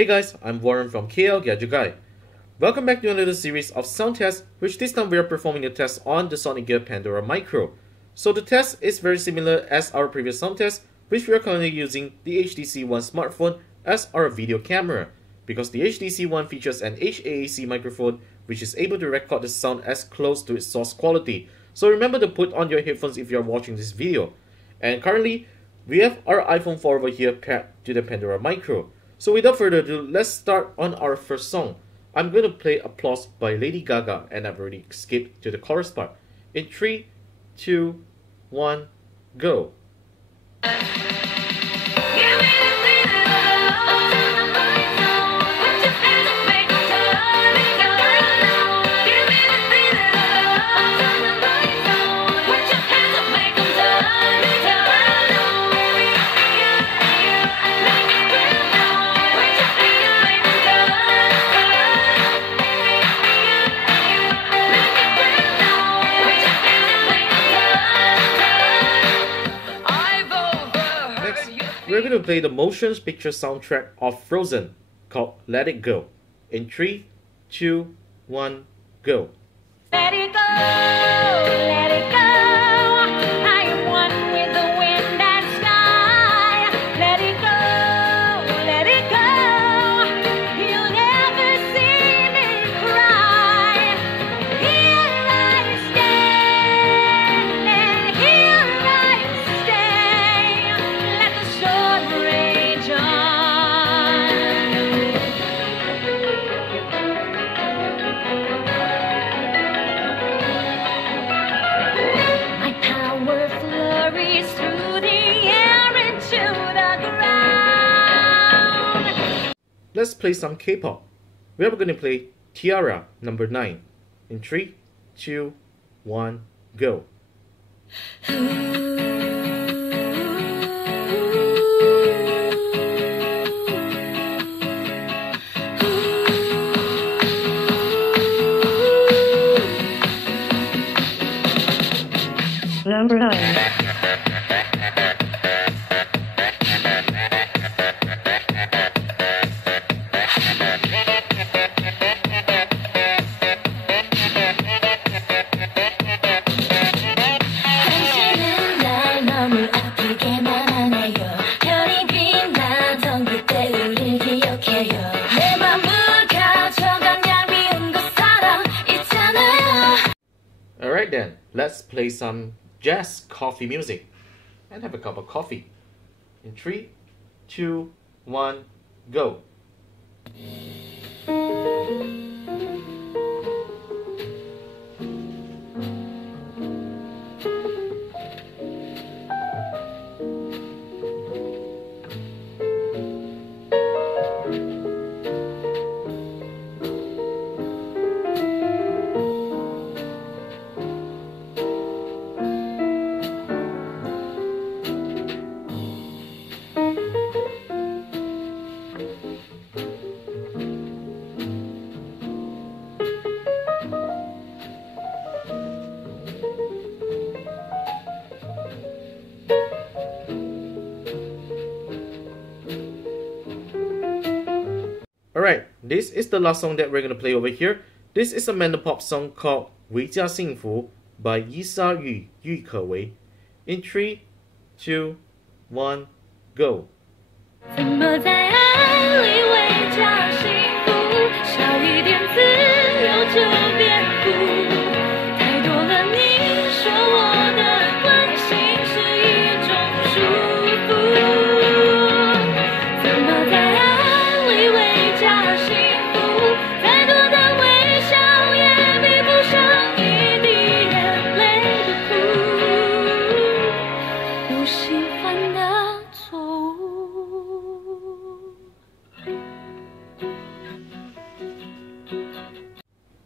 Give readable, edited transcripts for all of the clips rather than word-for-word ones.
Hey guys, I'm Warren from KLGadgetGuy. Welcome back to another series of sound tests, which this time we are performing a test on the Sonic Gear Pandora Micro. So the test is very similar as our previous sound test, which we are currently using the HTC One smartphone as our video camera, because the HTC One features an HAAC microphone which is able to record the sound as close to its source quality. So remember to put on your headphones if you are watching this video. And currently, we have our iPhone 4 over here paired to the Pandora Micro. So without further ado, let's start on our first song. I'm going to play Applause by Lady Gaga, and I've already skipped to the chorus part. In 3, 2, 1, go. We're going to play the motion picture soundtrack of Frozen called Let It Go. In 3, 2, 1, go. Let it go, let it go. I am one with the wind and sky. Let it go, let it go. You'll never see me cry. Here I stand, and here I stay. Let the storm rage on. My power flurries through the air into the ground. Let's play some K-pop. We are going to play T-Ara number 9. In 3, 2, 1, go. Number 9. 당신은 날 너무 아프게만 하네요. 별이 빛나던 그때 우릴 기억해요. 내 맘을 가져간 얄미운 그 사람 있잖아요. Alright then, let's play some jazz coffee music and have a cup of coffee. In 3, 2, 1, go. Alright, this is the last song that we're going to play over here. This is a Mandopop song called Wei Jia Xing Fu by Yisa Yu, Yu Ke Wei. In 3, 2, 1, go. 怎么在爱里为找幸福，少一点自由就变苦。太多了你说我的关心是一种束缚。怎么在爱里为找幸福，再多的微笑也比不上一滴眼泪的苦。不喜欢的错误。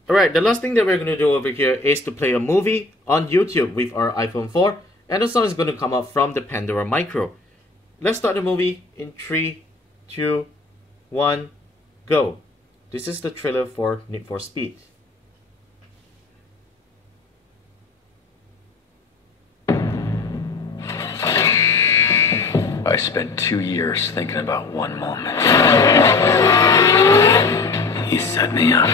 Alright, the last thing that we're going to do over here is to play a movie on YouTube with our iPhone 4, and the song is going to come out from the Pandora Micro. Let's start the movie in 3, 2, 1, go. This is the trailer for Need for Speed. I spent 2 years thinking about one moment. set me up.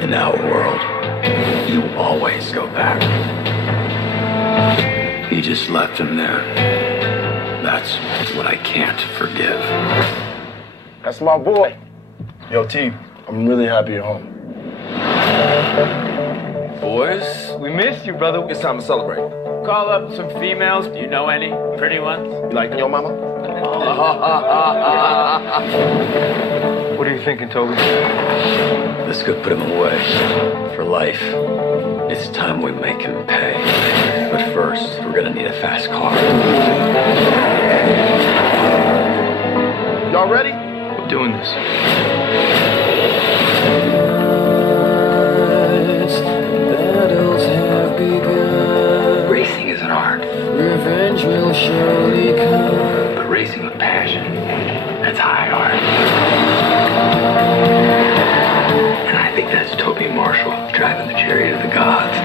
In our world, you always go back. You just left him there. That's what I can't forgive. That's my boy. Yo, T, I'm really happy you're home. Boys, we missed you, brother. It's time to celebrate. Call up some females. Do you know any pretty ones? You like your mama? What are you thinking, Toby? This could put him away for life. It's time we make him pay. But first, we're gonna need a fast car. Y'all ready? We're doing this. Racing is an art. Revenge will surely come. But racing with passion, that's high art. And I think that's Toby Marshall driving the chariot of the gods.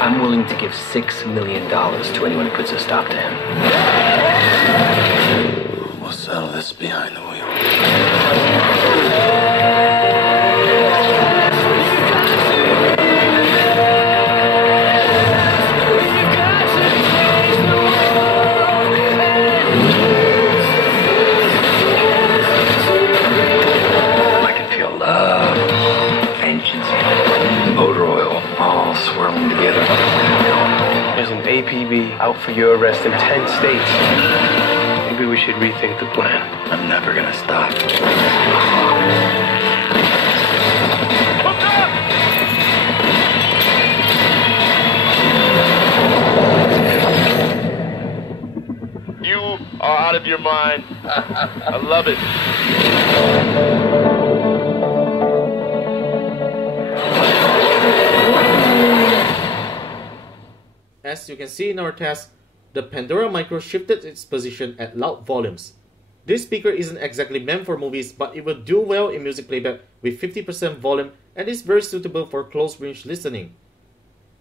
I'm willing to give $6 million to anyone who puts a stop to him. We'll settle this behind the wheel. Motor oil, all swirling together. There's an APB out for your arrest in 10 states. Maybe we should rethink the plan. I'm never gonna stop. You are out of your mind. I love it. As you can see in our test, the Pandora Micro shifted its position at loud volumes. This speaker isn't exactly meant for movies, but it will do well in music playback with 50% volume and is very suitable for close range listening.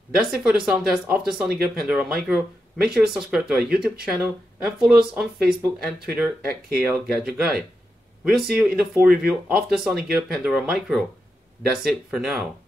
That's it for the sound test of the Sonic Gear Pandora Micro. Make sure to subscribe to our YouTube channel and follow us on Facebook and Twitter at KLGadgetGuy. We'll see you in the full review of the Sonic Gear Pandora Micro. That's it for now.